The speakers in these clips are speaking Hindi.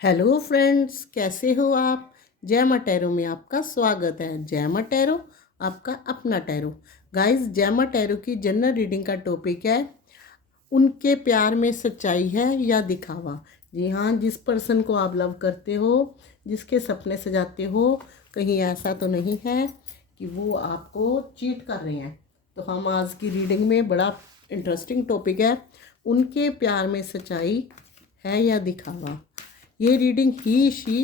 हेलो फ्रेंड्स, कैसे हो आप। जय माँ टैरो में आपका स्वागत है। जय माँ टैरो, आपका अपना टैरो। गाइस, जय माँ टैरो की जनरल रीडिंग का टॉपिक है, उनके प्यार में सच्चाई है या दिखावा। जी हाँ, जिस पर्सन को आप लव करते हो, जिसके सपने सजाते हो, कहीं ऐसा तो नहीं है कि वो आपको चीट कर रहे हैं। तो हम आज की रीडिंग में बड़ा इंटरेस्टिंग टॉपिक है, उनके प्यार में सच्चाई है या दिखावा। ये reading he she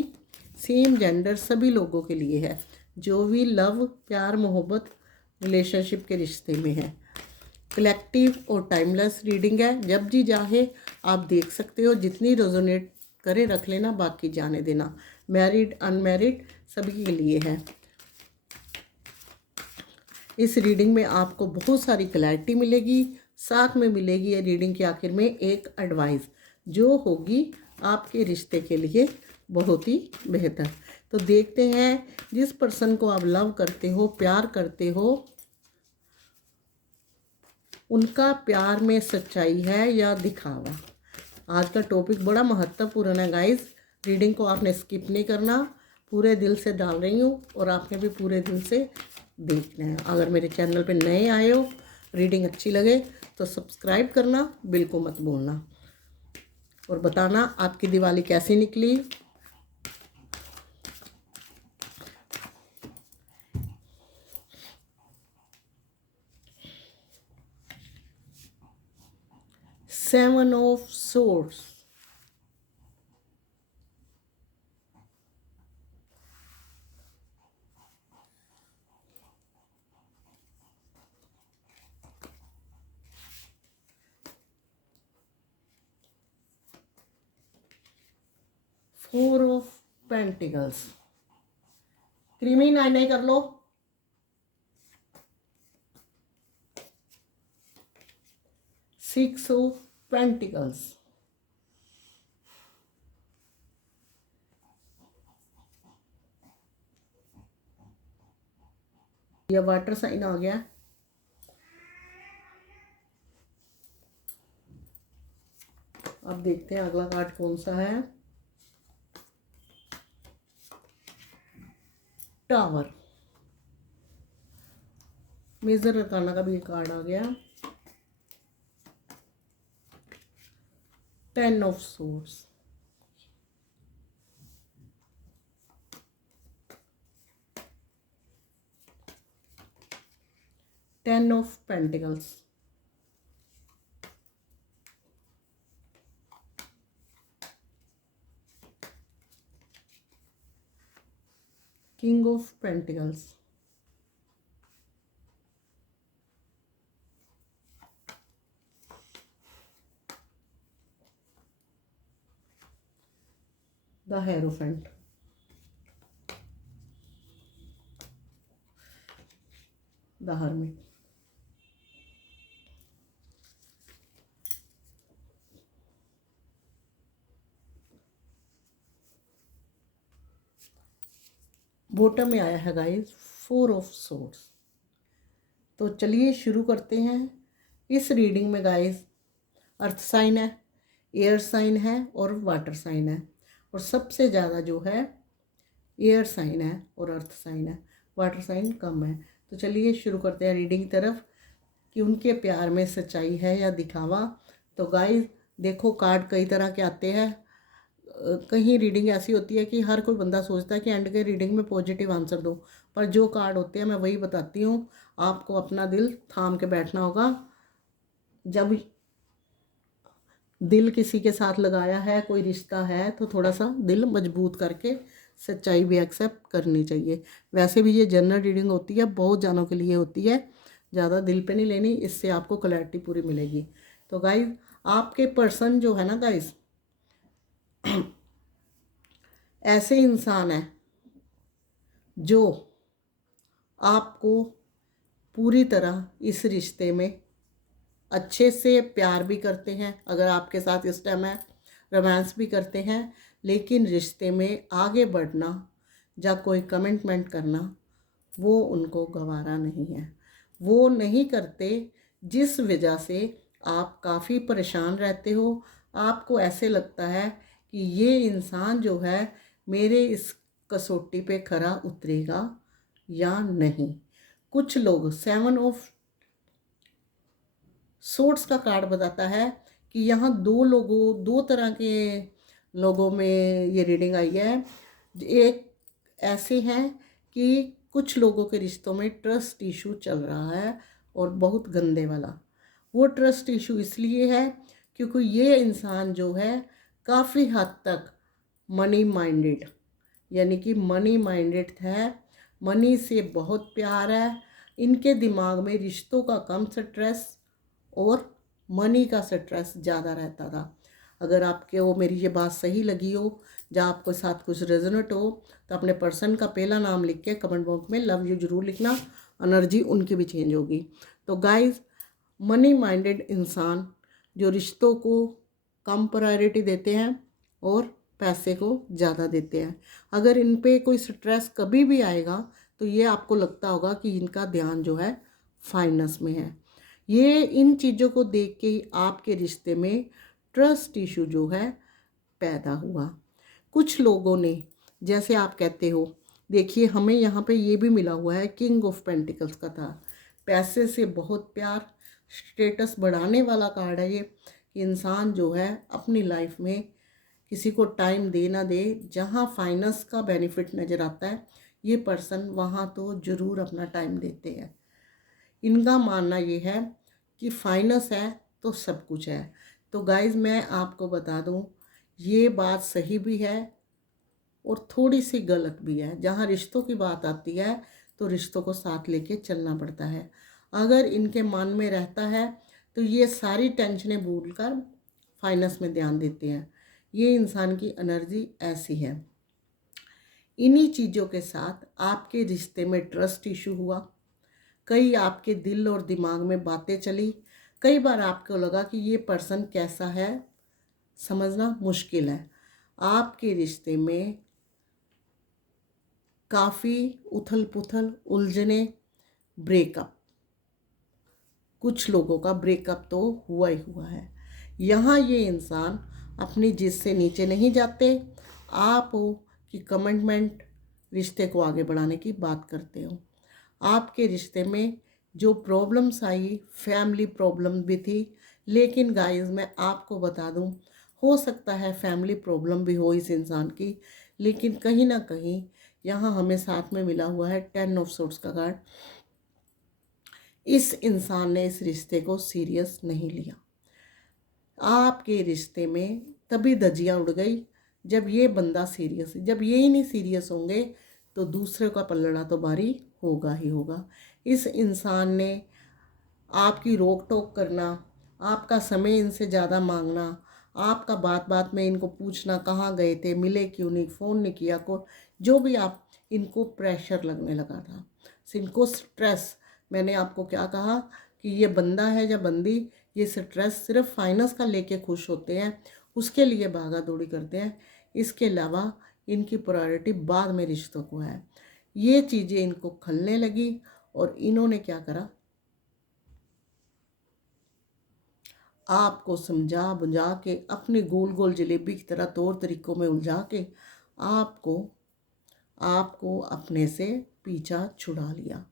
same gender सभी लोगों के लिए है, जो भी लव, प्यार, मोहब्बत, रिलेशनशिप के रिश्ते में है। कलेक्टिव और टाइमलेस रीडिंग है, जब जी चाहे आप देख सकते हो। जितनी रेजोनेट करे रख लेना, बाकी जाने देना। मैरिड, अनमैरिड सभी के लिए है। इस रीडिंग में आपको बहुत सारी क्लैरिटी मिलेगी, साथ में मिलेगी ये रीडिंग के आखिर में एक एडवाइस जो होगी आपके रिश्ते के लिए बहुत ही बेहतर। तो देखते हैं, जिस पर्सन को आप लव करते हो, प्यार करते हो, उनका प्यार में सच्चाई है या दिखावा। आज का टॉपिक बड़ा महत्वपूर्ण है गाइस। रीडिंग को आपने स्किप नहीं करना, पूरे दिल से डाल रही हूँ और आपने भी पूरे दिल से देखना है। अगर मेरे चैनल पे नए आए हो, रीडिंग अच्छी लगे तो सब्सक्राइब करना बिल्कुल मत भूलना, और बताना आपकी दिवाली कैसी निकली। Seven of swords, 4 of pentacles. Creamy नाई नहीं कर लो। 6 ऑफ पेंटिकल्स। यह वाटर साइन आ गया। अब देखते हैं अगला कार्ड कौन सा है। टावर। मेजर अरकाना का भी कार्ड आ गया। 10 of swords. 10 of pentacles. King of pentacles. The hierophant. The hermit. Bottom में आया है गाइस 4 ऑफ सोर्ड्स। तो चलिए शुरू करते हैं। इस रीडिंग में गाइस अर्थ साइन है, एयर साइन है और वाटर साइन है, और सबसे ज़्यादा जो है एयर साइन है और अर्थ साइन है, वाटर साइन कम है। तो चलिए शुरू करते हैं रीडिंग की तरफ, कि उनके प्यार में सच्चाई है या दिखावा। तो गाइस देखो, कार्ड कई तरह के आते हैं। कहीं रीडिंग ऐसी होती है कि हर कोई बंदा सोचता है कि एंड के रीडिंग में पॉजिटिव आंसर दो, पर जो कार्ड होते हैं मैं वही बताती हूँ। आपको अपना दिल थाम के बैठना होगा। जब दिल किसी के साथ लगाया है, कोई रिश्ता है, तो थोड़ा सा दिल मजबूत करके सच्चाई भी एक्सेप्ट करनी चाहिए। वैसे भी ये जनरल रीडिंग होती है, बहुत जानों के लिए होती है, ज़्यादा दिल पे नहीं लेनी, इससे आपको क्लैरिटी पूरी मिलेगी। तो गाइस, आपके पर्सन जो है ना गाइस, ऐसे इंसान है जो आपको पूरी तरह इस रिश्ते में अच्छे से प्यार भी करते हैं, अगर आपके साथ इस टाइम है रोमांस भी करते हैं, लेकिन रिश्ते में आगे बढ़ना या कोई कमिटमेंट करना वो उनको गवारा नहीं है। वो नहीं करते, जिस वजह से आप काफ़ी परेशान रहते हो। आपको ऐसे लगता है कि ये इंसान जो है मेरे इस कसौटी पे खरा उतरेगा या नहीं। कुछ लोग 7 ऑफ सोर्ट्स का कार्ड बताता है कि यहाँ दो तरह के लोगों में ये रीडिंग आई है। एक ऐसे हैं कि कुछ लोगों के रिश्तों में ट्रस्ट इशू चल रहा है और बहुत गंदे वाला। वो ट्रस्ट इशू इसलिए है क्योंकि ये इंसान जो है काफ़ी हद तक मनी माइंडेड, यानी कि मनी माइंडेड है, मनी से बहुत प्यार है। इनके दिमाग में रिश्तों का कम स्ट्रेस और मनी का स्ट्रेस ज़्यादा रहता था। अगर आपके वो मेरी ये बात सही लगी हो या आपके साथ कुछ रेजोनेट हो तो अपने पर्सन का पहला नाम लिख के कमेंट बॉक्स में लव यू ज़रूर लिखना, एनर्जी उनकी भी चेंज होगी। तो गाइस, मनी माइंडेड इंसान जो रिश्तों को कम प्रायोरिटी देते हैं और पैसे को ज़्यादा देते हैं। अगर इन पे कोई स्ट्रेस कभी भी आएगा तो ये आपको लगता होगा कि इनका ध्यान जो है फाइनेंस में है। ये इन चीज़ों को देख के ही आपके रिश्ते में ट्रस्ट इशू जो है पैदा हुआ। कुछ लोगों ने, जैसे आप कहते हो, देखिए हमें यहाँ पे ये भी मिला हुआ है, किंग ऑफ पेंटिकल्स का था, पैसे से बहुत प्यार, स्टेटस बढ़ाने वाला कार्ड है ये। कि इंसान जो है अपनी लाइफ में किसी को टाइम दे ना दे, जहाँ फाइनेंस का बेनिफिट नज़र आता है ये पर्सन वहाँ तो ज़रूर अपना टाइम देते हैं। इनका मानना ये है कि फाइनेंस है तो सब कुछ है। तो गाइज़, मैं आपको बता दूं, ये बात सही भी है और थोड़ी सी गलत भी है। जहाँ रिश्तों की बात आती है तो रिश्तों को साथ लेके चलना पड़ता है। अगर इनके मन में रहता है तो ये सारी टेंशनें भूलकर फाइनेंस में ध्यान देते हैं। ये इंसान की एनर्जी ऐसी है। इन्हीं चीज़ों के साथ आपके रिश्ते में ट्रस्ट इशू हुआ, कई आपके दिल और दिमाग में बातें चली, कई बार आपको लगा कि ये पर्सन कैसा है समझना मुश्किल है। आपके रिश्ते में काफ़ी उथल पुथल, उलझने, ब्रेकअप, कुछ लोगों का ब्रेकअप तो हुआ ही हुआ है। यहाँ ये इंसान अपनी जिद से नीचे नहीं जाते। आप हो कि कमिटमेंट रिश्ते को आगे बढ़ाने की बात करते हो। आपके रिश्ते में जो प्रॉब्लम्स आई, फैमिली प्रॉब्लम भी थी, लेकिन गाइस मैं आपको बता दूं, हो सकता है फैमिली प्रॉब्लम भी हो इस इंसान की, लेकिन कहीं ना कहीं यहाँ हमें साथ में मिला हुआ है 10 ऑफ सोर्ट्स का कार्ड। इस इंसान ने इस रिश्ते को सीरियस नहीं लिया। आपके रिश्ते में तभी धज्जियाँ उड़ गई जब ये बंदा सीरियस, जब ये ही नहीं सीरियस होंगे तो दूसरे का पलड़ा तो भारी होगा ही होगा। इस इंसान ने आपकी रोक टोक करना, आपका समय इनसे ज़्यादा मांगना, आपका बात बात में इनको पूछना कहाँ गए थे, मिले क्यों नहीं, फ़ोन नहीं किया को, जो भी आप, इनको प्रेशर लगने लगा था, इनको स्ट्रेस। मैंने आपको क्या कहा कि ये बंदा है या बंदी, ये स्ट्रेस सिर्फ फाइनेंस का लेके खुश होते हैं, उसके लिए भागा दौड़ी करते हैं। इसके अलावा इनकी प्रायोरिटी बाद में रिश्तों को है। ये चीज़ें इनको खलने लगी और इन्होंने क्या करा, आपको समझा बुझा के अपने गोल गोल जलेबी की तरह तौर तरीक़ों में उलझा के आपको आपको अपने से पीछा छुड़ा लिया।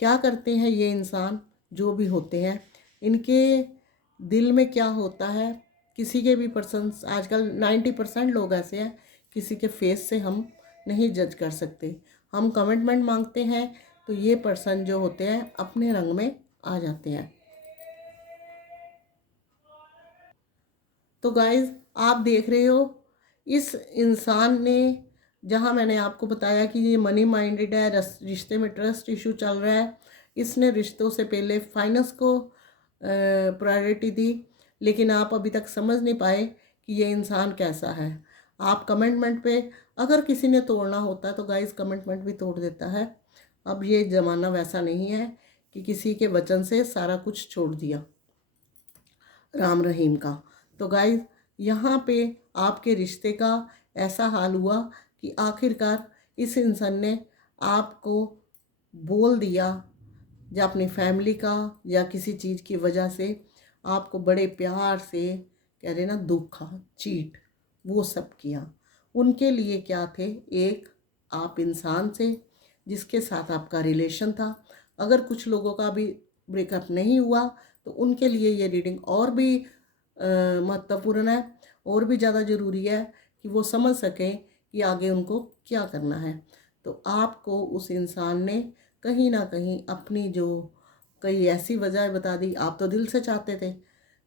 क्या करते हैं ये इंसान जो भी होते हैं, इनके दिल में क्या होता है, किसी के भी पर्सन, आजकल 90% लोग ऐसे हैं, किसी के फेस से हम नहीं जज कर सकते। हम कमिटमेंट मांगते हैं तो ये पर्सन जो होते हैं अपने रंग में आ जाते हैं। तो गाइज, आप देख रहे हो इस इंसान ने, जहाँ मैंने आपको बताया कि ये मनी माइंडेड है, रिश्ते में ट्रस्ट इशू चल रहा है, इसने रिश्तों से पहले फाइनेंस को प्रायोरिटी दी, लेकिन आप अभी तक समझ नहीं पाए कि ये इंसान कैसा है। आप कमिटमेंट पे, अगर किसी ने तोड़ना होता तो गाइस कमिटमेंट भी तोड़ देता है। अब ये ज़माना वैसा नहीं है कि किसी के वचन से सारा कुछ छोड़ दिया, राम रहीम का। तो गाइस, यहाँ पे आपके रिश्ते का ऐसा हाल हुआ कि आखिरकार इस इंसान ने आपको बोल दिया, या अपनी फैमिली का या किसी चीज़ की वजह से आपको बड़े प्यार से, कह रहे ना, धोखा, चीट, वो सब किया। उनके लिए क्या थे, एक आप इंसान से जिसके साथ आपका रिलेशन था। अगर कुछ लोगों का भी ब्रेकअप नहीं हुआ तो उनके लिए ये रीडिंग और भी महत्वपूर्ण है, और भी ज़्यादा ज़रूरी है कि वो समझ सकें कि आगे उनको क्या करना है। तो आपको उस इंसान ने कहीं ना कहीं अपनी जो कई ऐसी वजह बता दी, आप तो दिल से चाहते थे,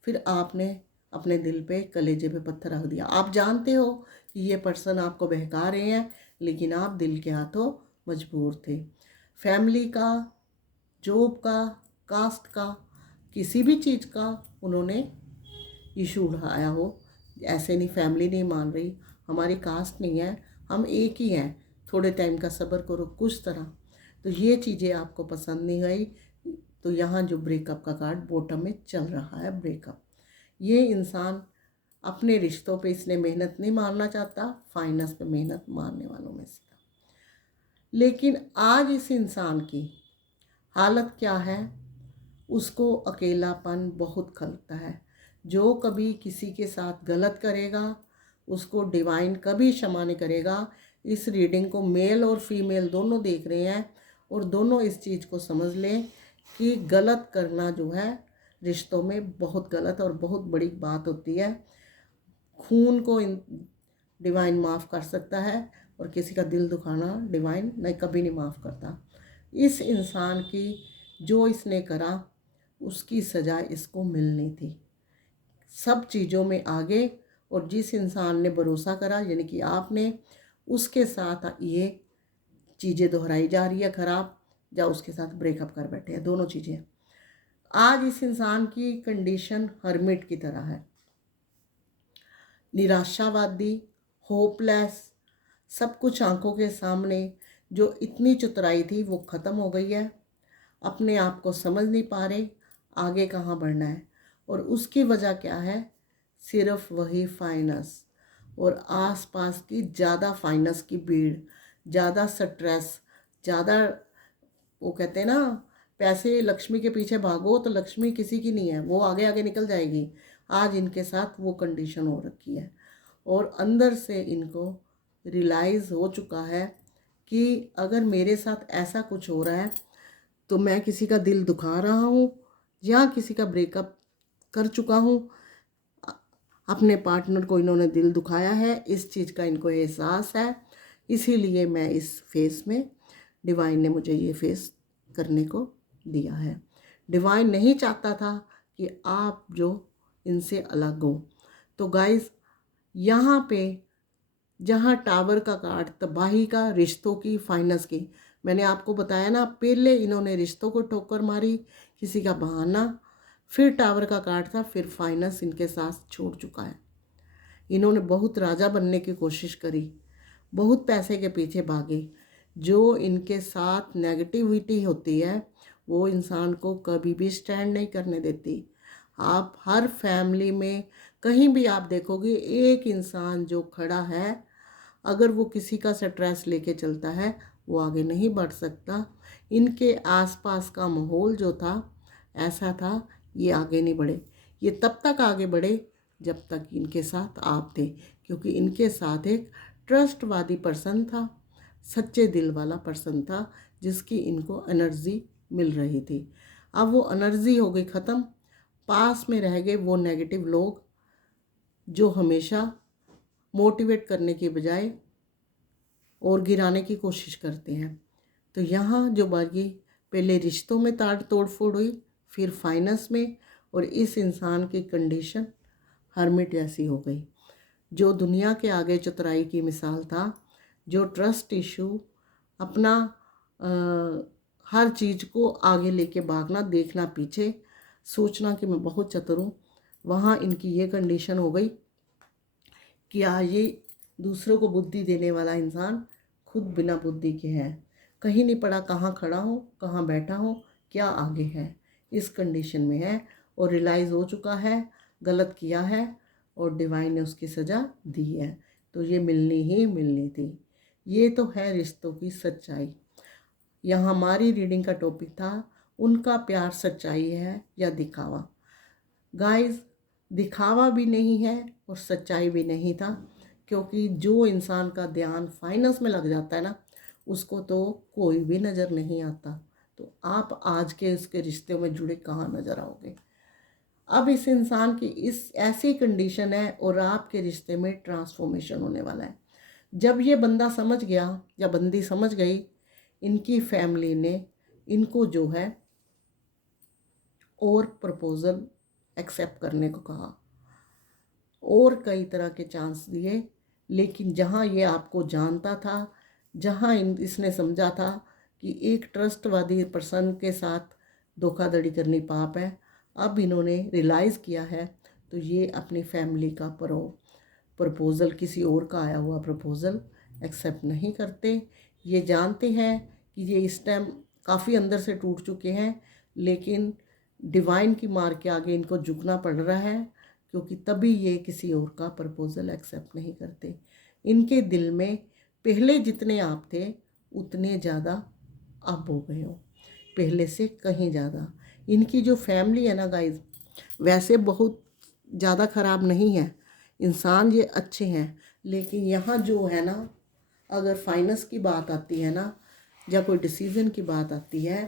फिर आपने अपने दिल पे कलेजे पे पत्थर रख दिया। आप जानते हो कि ये पर्सन आपको बहका रहे हैं, लेकिन आप दिल के हाथों मजबूर थे। फैमिली का, जॉब का, कास्ट का, किसी भी चीज़ का उन्होंने इशू उठाया हो। ऐसे नहीं, फैमिली नहीं मान रही, हमारी कास्ट नहीं है, हम एक ही हैं, थोड़े टाइम का सब्र करो, कुछ तरह। तो ये चीज़ें आपको पसंद नहीं आई। तो यहाँ जो ब्रेकअप का कार्ड बॉटम में चल रहा है, ब्रेकअप। ये इंसान अपने रिश्तों पे इसने मेहनत नहीं मारना चाहता, फाइनेंस पे मेहनत मारने वालों में से था। लेकिन आज इस इंसान की हालत क्या है, उसको अकेलापन बहुत खलता है। जो कभी किसी के साथ गलत करेगा उसको डिवाइन कभी क्षमा नहीं करेगा। इस रीडिंग को मेल और फीमेल दोनों देख रहे हैं, और दोनों इस चीज़ को समझ लें कि गलत करना जो है रिश्तों में बहुत गलत और बहुत बड़ी बात होती है। खून को डिवाइन माफ़ कर सकता है, और किसी का दिल दुखाना डिवाइन नहीं, कभी नहीं माफ़ करता। इस इंसान की जो इसने करा उसकी सज़ा इसको मिलनी थी, सब चीज़ों में आगे। और जिस इंसान ने भरोसा करा यानी कि आपने, उसके साथ ये चीज़ें दोहराई जा रही है खराब, या उसके साथ ब्रेकअप कर बैठे हैं, दोनों चीज़ें। आज इस इंसान की कंडीशन हर्मिट की तरह है, निराशावादी, होपलेस, सब कुछ आंखों के सामने। जो इतनी चतुराई थी वो ख़त्म हो गई है, अपने आप को समझ नहीं पा रहे आगे कहाँ बढ़ना है। और उसकी वजह क्या है, सिर्फ वही फाइनेंस, और आसपास की ज़्यादा फाइनेंस की भीड़, ज़्यादा स्ट्रेस, ज़्यादा, वो कहते हैं ना, पैसे लक्ष्मी के पीछे भागो तो लक्ष्मी किसी की नहीं है, वो आगे आगे निकल जाएगी। आज इनके साथ वो कंडीशन हो रखी है, और अंदर से इनको रियलाइज़ हो चुका है कि अगर मेरे साथ ऐसा कुछ हो रहा है तो मैं किसी का दिल दुखा रहा हूँ, या किसी का ब्रेकअप कर चुका हूँ, अपने पार्टनर को इन्होंने दिल दुखाया है, इस चीज़ का इनको एहसास है। इसीलिए मैं इस फेस में, डिवाइन ने मुझे ये फेस करने को दिया है। डिवाइन नहीं चाहता था कि आप जो इनसे अलग हो। तो गाइस, यहाँ पे जहाँ टावर का कार्ड तबाही का, रिश्तों की, फाइनेंस की, मैंने आपको बताया ना, पहले इन्होंने रिश्तों को ठोकर मारी, किसी का बहाना, फिर टावर का कार्ड था, फिर फाइनेंस इनके साथ छोड़ चुका है। इन्होंने बहुत राजा बनने की कोशिश करी, बहुत पैसे के पीछे भागे। जो इनके साथ नेगेटिविटी होती है वो इंसान को कभी भी स्टैंड नहीं करने देती। आप हर फैमिली में कहीं भी आप देखोगे, एक इंसान जो खड़ा है, अगर वो किसी का स्ट्रेस लेके चलता है वो आगे नहीं बढ़ सकता। इनके आसपास का माहौल जो था ऐसा था, ये आगे नहीं बढ़े। ये तब तक आगे बढ़े जब तक इनके साथ आप थे, क्योंकि इनके साथ एक ट्रस्टवादी पर्सन था, सच्चे दिल वाला पर्सन था, जिसकी इनको एनर्जी मिल रही थी। अब वो एनर्जी हो गई ख़त्म, पास में रह गए वो नेगेटिव लोग जो हमेशा मोटिवेट करने के बजाय और गिराने की कोशिश करते हैं। तो यहाँ जो बागी, पहले रिश्तों में ताड़ तोड़ फोड़ हुई, फिर फाइनेंस में, और इस इंसान की कंडीशन हर्मिट जैसी हो गई। जो दुनिया के आगे चतुराई की मिसाल था, जो ट्रस्ट इशू, अपना हर चीज़ को आगे लेके भागना, देखना पीछे, सोचना कि मैं बहुत चतुर हूँ, वहाँ इनकी ये कंडीशन हो गई कि आज ये दूसरों को बुद्धि देने वाला इंसान खुद बिना बुद्धि के है, कहीं नहीं पड़ा, कहाँ खड़ा हो, कहाँ बैठा हो, क्या आगे है, इस कंडीशन में है। और रियलाइज़ हो चुका है गलत किया है, और डिवाइन ने उसकी सज़ा दी है। तो ये मिलनी ही मिलनी थी। ये तो है रिश्तों की सच्चाई। यहाँ हमारी रीडिंग का टॉपिक था, उनका प्यार सच्चाई है या दिखावा। गाइस, दिखावा भी नहीं है और सच्चाई भी नहीं था, क्योंकि जो इंसान का ध्यान फाइनेंस में लग जाता है ना, उसको तो कोई भी नज़र नहीं आता। तो आप आज के उसके रिश्ते में जुड़े कहाँ नज़र आओगे। अब इस इंसान की इस ऐसी कंडीशन है और आपके रिश्ते में ट्रांसफॉर्मेशन होने वाला है। जब ये बंदा समझ गया या बंदी समझ गई, इनकी फैमिली ने इनको जो है और प्रपोज़ल एक्सेप्ट करने को कहा और कई तरह के चांस दिए, लेकिन जहाँ ये आपको जानता था, जहाँ इसने समझा था कि एक ट्रस्टवादी पर्सन के साथ धोखाधड़ी करनी पाप है, अब इन्होंने रियलाइज़ किया है, तो ये अपनी फैमिली का प्रपोज़ल, किसी और का आया हुआ प्रपोज़ल एक्सेप्ट नहीं करते। ये जानते हैं कि ये इस टाइम काफ़ी अंदर से टूट चुके हैं, लेकिन डिवाइन की मार के आगे इनको झुकना पड़ रहा है, क्योंकि तभी ये किसी और का प्रपोज़ल एक्सेप्ट नहीं करते। इनके दिल में पहले जितने आप थे उतने ज़्यादा अब हो गए हो, पहले से कहीं ज़्यादा। इनकी जो फैमिली है ना गाइस, वैसे बहुत ज़्यादा ख़राब नहीं है, इंसान ये अच्छे हैं, लेकिन यहाँ जो है ना, अगर फाइनेंस की बात आती है ना, या कोई डिसीज़न की बात आती है,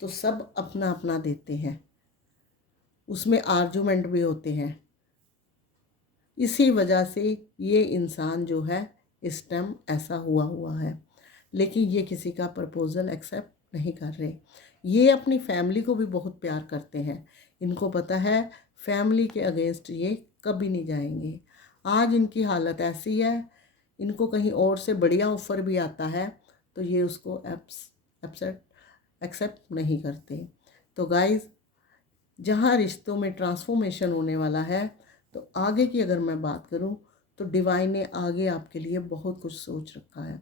तो सब अपना अपना देते हैं, उसमें आर्गुमेंट भी होते हैं। इसी वजह से ये इंसान जो है इस टाइम ऐसा हुआ है, लेकिन ये किसी का प्रपोज़ल एक्सेप्ट नहीं कर रहे। ये अपनी फैमिली को भी बहुत प्यार करते हैं, इनको पता है फैमिली के अगेंस्ट ये कभी नहीं जाएंगे। आज इनकी हालत ऐसी है, इनको कहीं और से बढ़िया ऑफ़र भी आता है तो ये उसको एक्सेप्ट नहीं करते। तो गाइज़, जहाँ रिश्तों में ट्रांसफॉर्मेशन होने वाला है, तो आगे की अगर मैं बात करूँ तो डिवाइन ने आगे आपके लिए बहुत कुछ सोच रखा है।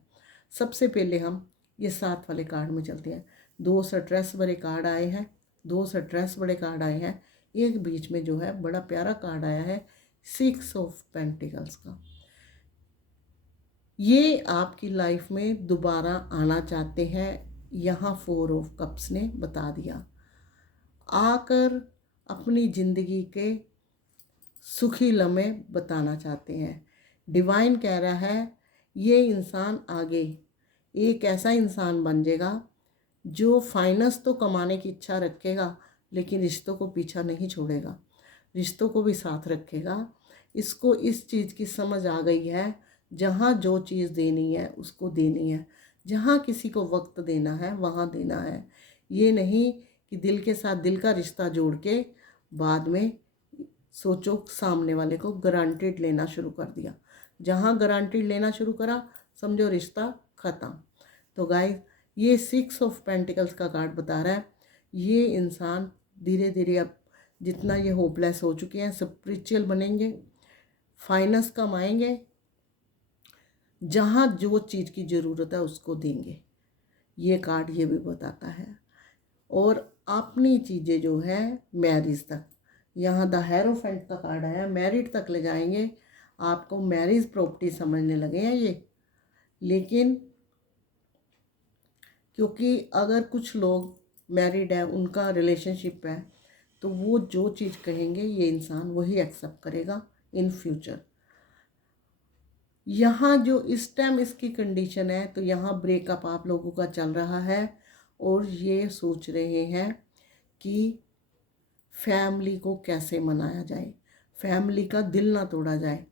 सबसे पहले हम ये 7 वाले कार्ड में चलते हैं। 2 स्ट्रेस भरे कार्ड आए हैं, 2 स्ट्रेस बड़े कार्ड आए हैं। एक बीच में जो है बड़ा प्यारा कार्ड आया है 6 ऑफ पेंटिकल्स का। ये आपकी लाइफ में दोबारा आना चाहते हैं, यहाँ 4 ऑफ कप्स ने बता दिया। आकर अपनी ज़िंदगी के सुखी लम्हे बताना चाहते हैं। डिवाइन कह रहा है ये इंसान आगे एक ऐसा इंसान बन जाएगा जो फाइनेंस तो कमाने की इच्छा रखेगा, लेकिन रिश्तों को पीछा नहीं छोड़ेगा, रिश्तों को भी साथ रखेगा। इसको इस चीज़ की समझ आ गई है, जहाँ जो चीज़ देनी है उसको देनी है, जहाँ किसी को वक्त देना है वहाँ देना है। ये नहीं कि दिल के साथ दिल का रिश्ता जोड़ के बाद में सोचो सामने वाले को गारंटीड लेना शुरू कर दिया। जहाँ गारंटीड लेना शुरू करा, समझो रिश्ता ख़त्म। तो गाइस, ये 6 ऑफ पेंटिकल्स का कार्ड बता रहा है ये इंसान धीरे धीरे अब जितना ये होपलेस हो चुके हैं, स्पिरिचुअल बनेंगे, फाइनेंस कमाएंगे, जहाँ जो चीज़ की ज़रूरत है उसको देंगे। ये कार्ड ये भी बताता है। और अपनी चीज़ें जो है मैरिज तक, यहाँ द हेरोफेंट का कार्ड आया, मैरिड तक ले जाएंगे। आपको मैरिज प्रॉपर्टी समझने लगे हैं ये, लेकिन क्योंकि अगर कुछ लोग मैरिड है, उनका रिलेशनशिप है, तो वो जो चीज़ कहेंगे ये इंसान वही एक्सेप्ट करेगा इन फ्यूचर। यहाँ जो इस टाइम इसकी कंडीशन है, तो यहाँ ब्रेकअप आप लोगों का चल रहा है और ये सोच रहे हैं कि फैमिली को कैसे मनाया जाए, फैमिली का दिल ना तोड़ा जाए।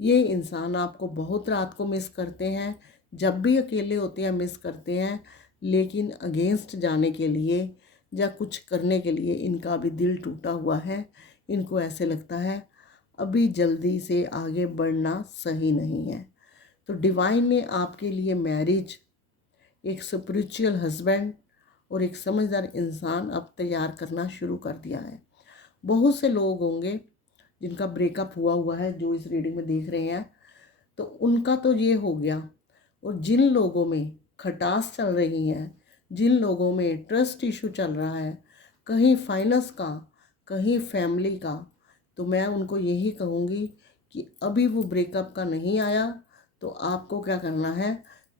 ये इंसान आपको बहुत रात को मिस करते हैं, जब भी अकेले होते हैं मिस करते हैं, लेकिन अगेंस्ट जाने के लिए या कुछ करने के लिए इनका अभी दिल टूटा हुआ है। इनको ऐसे लगता है अभी जल्दी से आगे बढ़ना सही नहीं है। तो डिवाइन ने आपके लिए मैरिज, एक स्पिरिचुअल हस्बैंड और एक समझदार इंसान अब तैयार करना शुरू कर दिया है। बहुत से लोग होंगे जिनका ब्रेकअप हुआ है, जो इस रीडिंग में देख रहे हैं, तो उनका तो ये हो गया। और जिन लोगों में खटास चल रही है, जिन लोगों में ट्रस्ट इशू चल रहा है, कहीं फाइनेंस का, कहीं फैमिली का, तो मैं उनको यही कहूँगी कि अभी वो ब्रेकअप का नहीं आया तो आपको क्या करना है,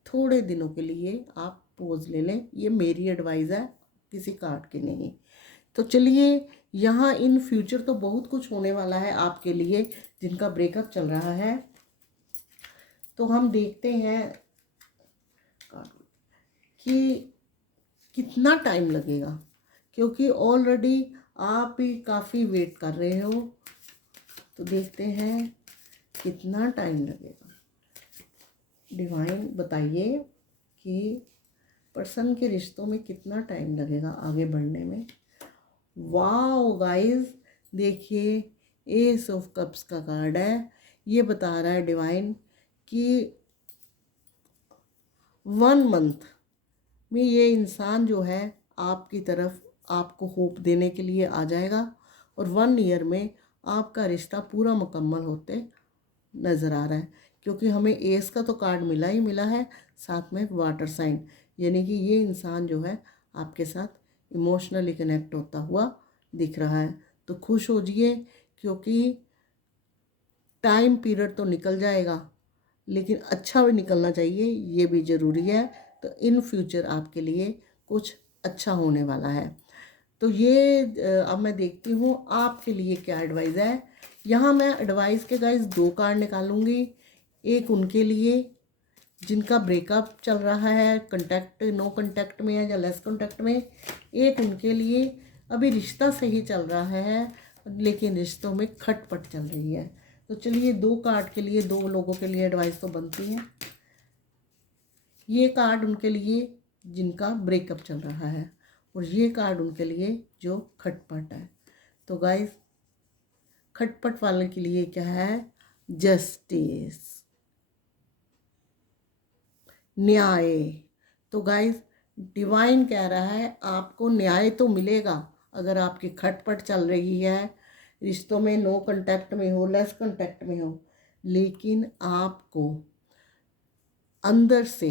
थोड़े दिनों के लिए आप पॉज ले लें। ये मेरी एडवाइस है, किसी कार्ड की नहीं। तो चलिए, यहाँ इन फ्यूचर तो बहुत कुछ होने वाला है आपके लिए जिनका ब्रेकअप चल रहा है। तो हम देखते हैं कि कितना टाइम लगेगा, क्योंकि ऑलरेडी आप ही काफ़ी वेट कर रहे हो। तो देखते हैं कितना टाइम लगेगा। डिवाइन बताइए कि पर्सन के रिश्तों में कितना टाइम लगेगा आगे बढ़ने में। वाओ गाइस, देखिए एस ऑफ कप्स का कार्ड है। ये बता रहा है डिवाइन कि 1 मंथ में ये इंसान जो है आपकी तरफ आपको होप देने के लिए आ जाएगा, और 1 ईयर में आपका रिश्ता पूरा मुकम्मल होते नज़र आ रहा है। क्योंकि हमें एस का तो कार्ड मिला ही मिला है, साथ में वाटर साइन, यानी कि ये इंसान जो है आपके साथ इमोशनली कनेक्ट होता हुआ दिख रहा है। तो खुश हो जाइए, क्योंकि टाइम पीरियड तो निकल जाएगा, लेकिन अच्छा भी निकलना चाहिए, ये भी ज़रूरी है। तो इन फ्यूचर आपके लिए कुछ अच्छा होने वाला है। तो ये अब मैं देखती हूँ आपके लिए क्या एडवाइस है। यहाँ मैं एडवाइस के गाइस 2 कार्ड निकालूंगी। एक उनके लिए जिनका ब्रेकअप चल रहा है, कंटेक्ट नो कंटेक्ट में है या लेस कंटेक्ट में। एक उनके लिए अभी रिश्ता सही चल रहा है, लेकिन रिश्तों में खटपट चल रही है। तो चलिए 2 कार्ड के लिए 2 लोगों के लिए एडवाइस तो बनती है। ये कार्ड उनके लिए जिनका ब्रेकअप चल रहा है, और ये कार्ड उनके लिए जो खटपट है। तो गाइस, खटपट वाले के लिए क्या है? जस्टिस, न्याय। तो गाइस, डिवाइन कह रहा है आपको न्याय तो मिलेगा। अगर आपकी खटपट चल रही है, रिश्तों में नो कांटेक्ट में हो, लेस कांटेक्ट में हो, लेकिन आपको अंदर से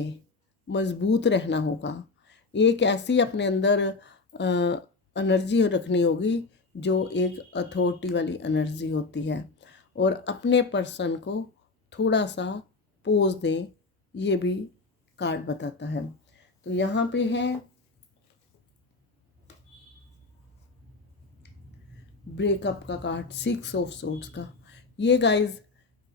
मजबूत रहना होगा। एक ऐसी अपने अंदर एनर्जी रखनी होगी जो एक अथॉरिटी वाली एनर्जी होती है, और अपने पर्सन को थोड़ा सा पोज दें, ये भी कार्ड बताता है। तो यहाँ पे है ब्रेकअप का कार्ड, 6 ऑफ सोर्ड्स का। ये गाइज,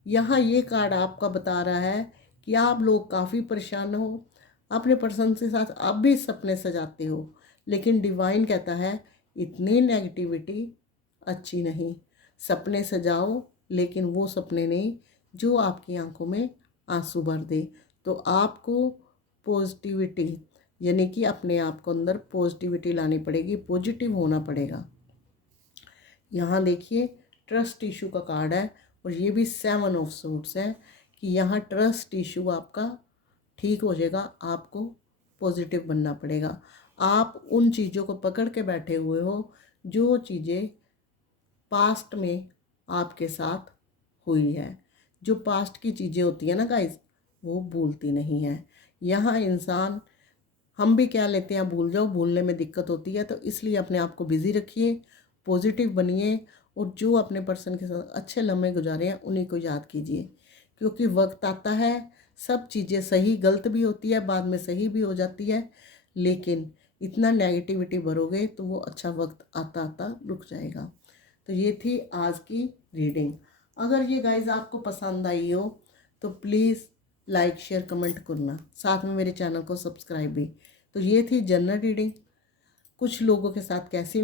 यहाँ ये कार्ड आपका बता रहा है कि आप लोग काफ़ी परेशान हो, अपने पर्सन के साथ आप भी सपने सजाते हो, लेकिन डिवाइन कहता है इतनी नेगेटिविटी अच्छी नहीं। सपने सजाओ, लेकिन वो सपने नहीं जो आपकी आंखों में आंसू भर दे। तो आपको पॉजिटिविटी, यानी कि अपने आप को अंदर पॉजिटिविटी लानी पड़ेगी, पॉजिटिव होना पड़ेगा। यहाँ देखिए ट्रस्ट इशू का कार्ड है, और ये भी 7 ऑफ सोर्ड्स है कि यहाँ ट्रस्ट इशू आपका ठीक हो जाएगा। आपको पॉजिटिव बनना पड़ेगा। आप उन चीज़ों को पकड़ के बैठे हुए हो जो चीज़ें पास्ट में आपके साथ हुई है। जो पास्ट की चीज़ें होती है ना गाइस, वो भूलती नहीं है। यहाँ इंसान, हम भी क्या लेते हैं, भूल जाओ, भूलने में दिक्कत होती है। तो इसलिए अपने आप को बिज़ी रखिए, पॉजिटिव बनिए, और जो अपने पर्सन के साथ अच्छे लम्हे गुजारे हैं उन्हीं को याद कीजिए। क्योंकि वक्त आता है, सब चीज़ें सही गलत भी होती है, बाद में सही भी हो जाती है, लेकिन इतना नेगेटिविटी भरोगे तो वो अच्छा वक्त आता आता रुक जाएगा। तो ये थी आज की रीडिंग। अगर ये गाइज आपको पसंद आई हो तो प्लीज़ लाइक शेयर कमेंट करना, साथ में मेरे चैनल को सब्सक्राइब भी। तो ये थी जनरल रीडिंग। कुछ लोगों के साथ कैसी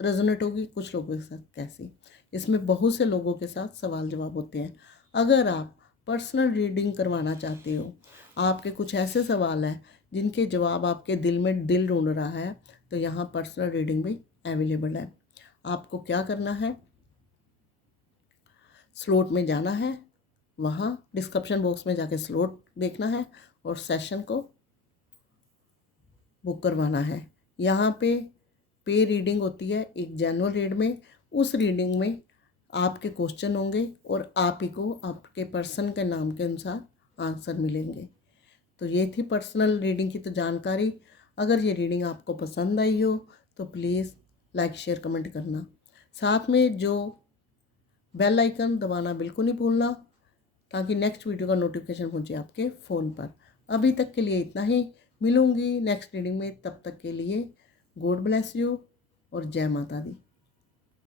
रेजोनेट होगी, कुछ लोगों के साथ कैसी। इसमें बहुत से लोगों के साथ सवाल जवाब होते हैं। अगर आप पर्सनल रीडिंग करवाना चाहते हो, आपके कुछ ऐसे सवाल हैं जिनके जवाब आपके दिल में दिल ढूंढ रहा है, तो यहाँ पर्सनल रीडिंग भी अवेलेबल है। आपको क्या करना है, स्लॉट में जाना है, वहाँ डिस्क्रिप्शन बॉक्स में जाके स्लॉट देखना है और सेशन को बुक करवाना है। यहाँ पे रीडिंग होती है एक जनरल रीड में। उस रीडिंग में आपके क्वेश्चन होंगे और आप ही को आपके पर्सन के नाम के अनुसार आंसर मिलेंगे। तो ये थी पर्सनल रीडिंग की तो जानकारी। अगर ये रीडिंग आपको पसंद आई हो तो प्लीज़ लाइक शेयर कमेंट करना, साथ में जो बेल आइकन दबाना बिल्कुल नहीं भूलना, ताकि नेक्स्ट वीडियो का नोटिफिकेशन पहुंचे आपके फ़ोन पर। अभी तक के लिए इतना ही, मिलूँगी नेक्स्ट रीडिंग में। तब तक के लिए गॉड ब्लेस यू और जय माता दी।